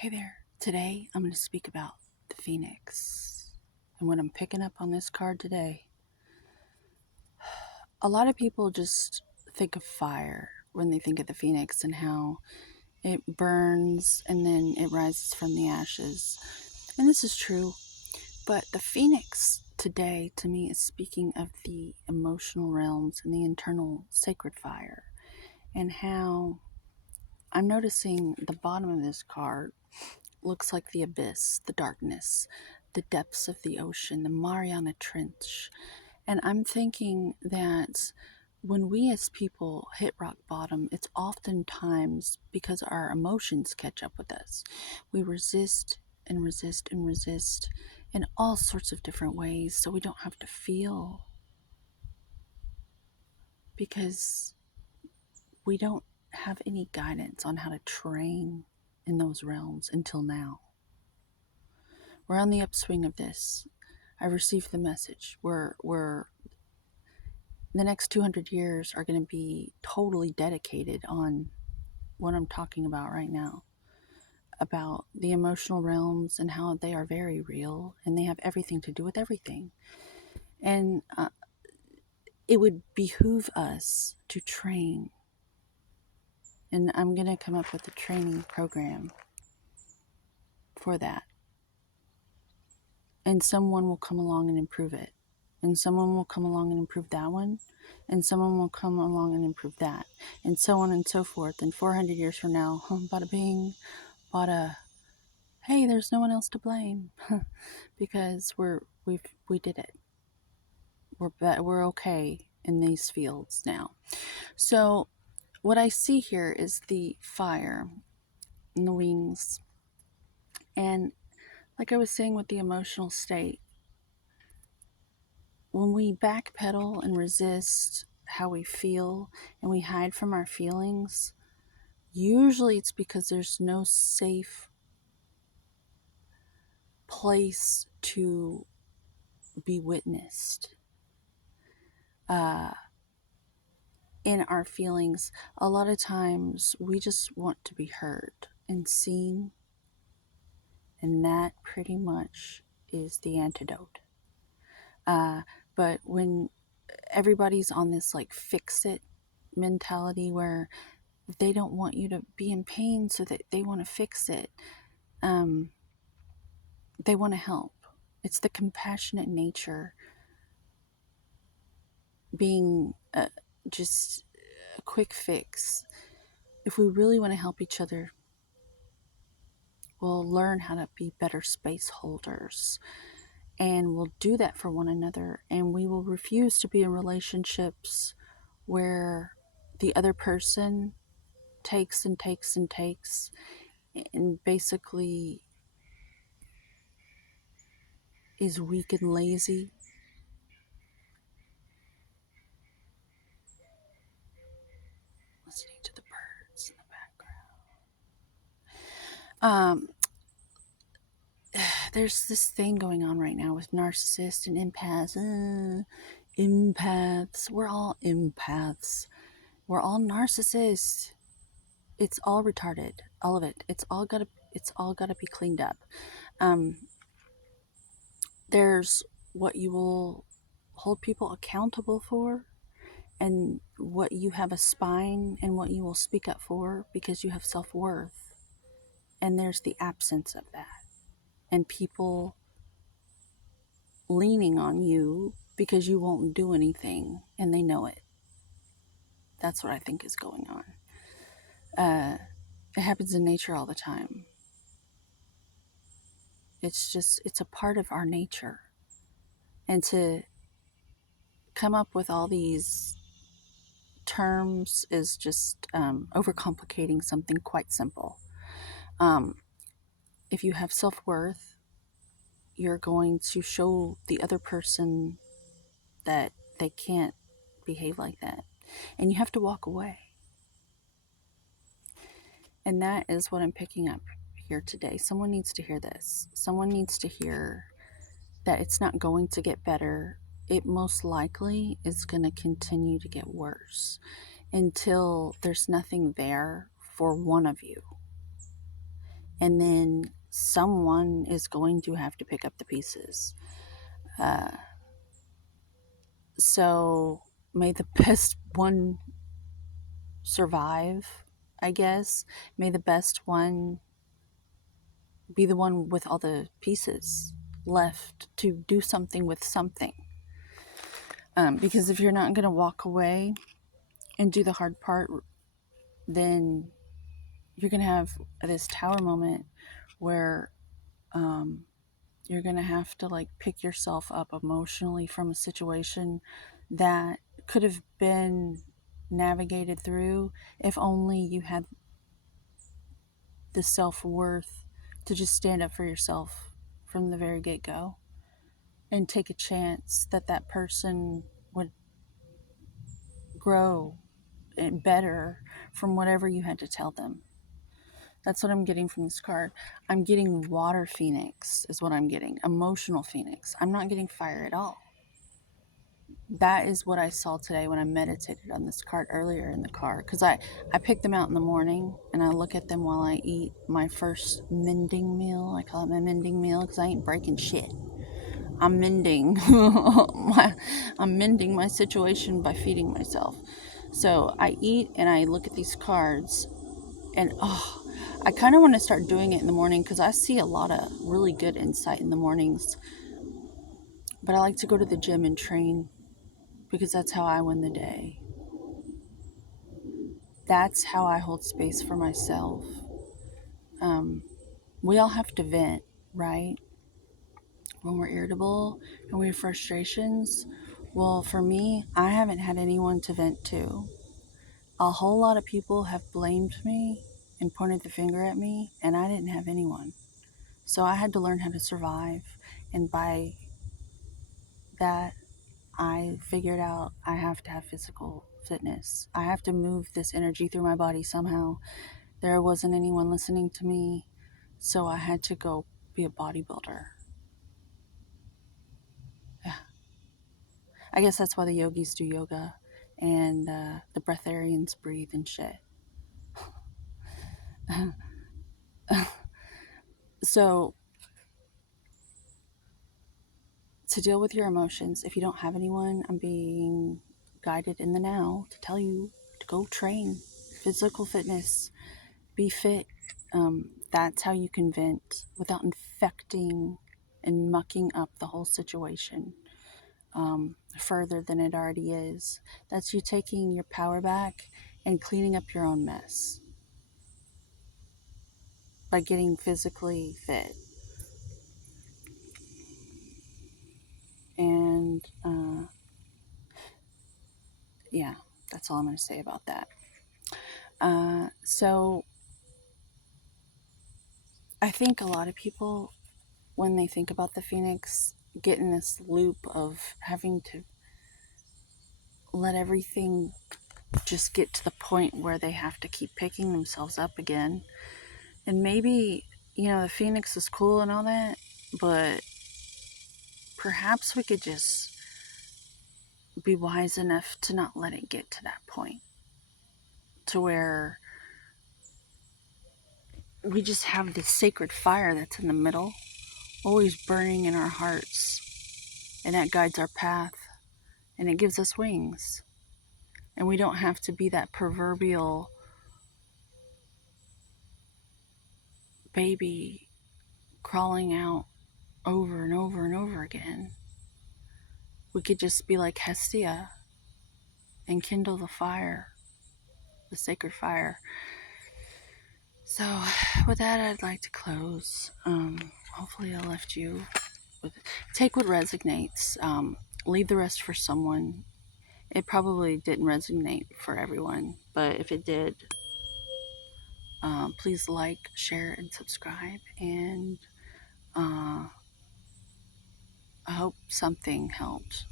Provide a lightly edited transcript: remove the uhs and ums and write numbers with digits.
Hey there. Today I'm going to speak about the Phoenix. And what I'm picking up on this card today, a lot of people just think of fire when they think of the Phoenix and how it burns and then it rises from the ashes. And this is true, but the Phoenix today to me is speaking of the emotional realms and the internal sacred fire, and how I'm noticing the bottom of this card looks like the abyss, the darkness, the depths of the ocean, the Mariana Trench. And I'm thinking that when we as people hit rock bottom, it's oftentimes because our emotions catch up with us. We resist and resist and resist in all sorts of different ways so we don't have to feel, because we don't have any guidance on how to train in those realms until now. We're on the upswing of this. I received the message. We're the next 200 years are going to be totally dedicated on what I'm talking about right now, about the emotional realms and how they are very real and they have everything to do with everything. And it would behoove us to train. And I'm going to come up with a training program for that. And someone will come along and improve it. And someone will come along and improve that one. And someone will come along and improve that. And so on and so forth. And 400 years from now, bada bing, bada, hey, there's no one else to blame. Because we did it. We're okay in these fields now. So what I see here is the fire and the wings. And like I was saying with the emotional state, when we backpedal and resist how we feel and we hide from our feelings, usually it's because there's no safe place to be witnessed in our feelings. A lot of times we just want to be heard and seen, and that pretty much is the antidote. But when everybody's on this like fix it mentality where they don't want you to be in pain, so that they want to fix it. They want to help. It's the compassionate nature being just a quick fix. If we really want to help each other, we'll learn how to be better space holders, and we'll do that for one another, and we will refuse to be in relationships where the other person takes and takes and takes and basically is weak and lazy. Listening to the birds in the background. There's this thing going on right now with narcissists and empaths. Empaths. We're all empaths. We're all narcissists. It's all retarded. All of it. It's all gotta be cleaned up. There's what you will hold people accountable for, and what you have a spine, and what you will speak up for because you have self-worth. And there's the absence of that. And people leaning on you because you won't do anything, and they know it. That's what I think is going on. It happens in nature all the time. It's a part of our nature. And to come up with all these terms is just overcomplicating something quite simple. If you have self-worth, you're going to show the other person that they can't behave like that. And you have to walk away. And that is what I'm picking up here today. Someone needs to hear this. Someone needs to hear that it's not going to get better. It most likely is going to continue to get worse until there's nothing there for one of you. and then someone is going to have to pick up the pieces. Uh, so may the best one survive, I guess. May the best one be the one with all the pieces left to do something with something. Because if you're not going to walk away and do the hard part, then you're going to have this tower moment where um, you're going to have to like pick yourself up emotionally from a situation that could have been navigated through if only you had the self-worth to just stand up for yourself from the very get-go and take a chance that that person would grow and better from whatever you had to tell them. That's what I'm getting from this card. I'm getting water phoenix is what I'm getting. Emotional phoenix. I'm not getting fire at all. That is what I saw today when I meditated on this card earlier in the car. Because I pick them out in the morning and I look at them while I eat my first mending meal. I call it my mending meal because I ain't breaking shit. I'm mending I'm mending my situation by feeding myself. So I eat and I look at these cards and I kind of want to start doing it in the morning because I see a lot of really good insight in the mornings. But I like to go to the gym and train because that's how I win the day. That's how I hold space for myself. We all have to vent, right? When we're irritable and we have frustrations. Well, for me, I haven't had anyone to vent to. A whole lot of people have blamed me and pointed the finger at me, and I didn't have anyone. So I had to learn how to survive. And by that, I figured out I have to have physical fitness. I have to move this energy through my body somehow. There wasn't anyone listening to me, so I had to go be a bodybuilder. Yeah. I guess that's why the yogis do yoga and the breatharians breathe and shit. So, to deal with your emotions, if you don't have anyone, I'm being guided in the now to tell you to go train. Physical fitness, be fit. That's how you can vent without infecting and mucking up the whole situation further than it already is. That's you taking your power back and cleaning up your own mess by getting physically fit. And yeah, that's all I'm going to say about that. So I think a lot of people, when they think about the Phoenix, get in this loop of having to let everything just get to the point where they have to keep picking themselves up again. And maybe, the Phoenix is cool and all that, but perhaps we could just be wise enough to not let it get to that point. To where we just have this sacred fire that's in the middle, always burning in our hearts. And that guides our path. And it gives us wings. And we don't have to be that proverbial baby crawling out over and over and over again. We could just be like Hestia and kindle the fire, the sacred fire. So, with that, I'd like to close. Hopefully, I left you with take what resonates. Leave the rest for someone. It probably didn't resonate for everyone, but if it did, please like, share, and subscribe. And I hope something helped.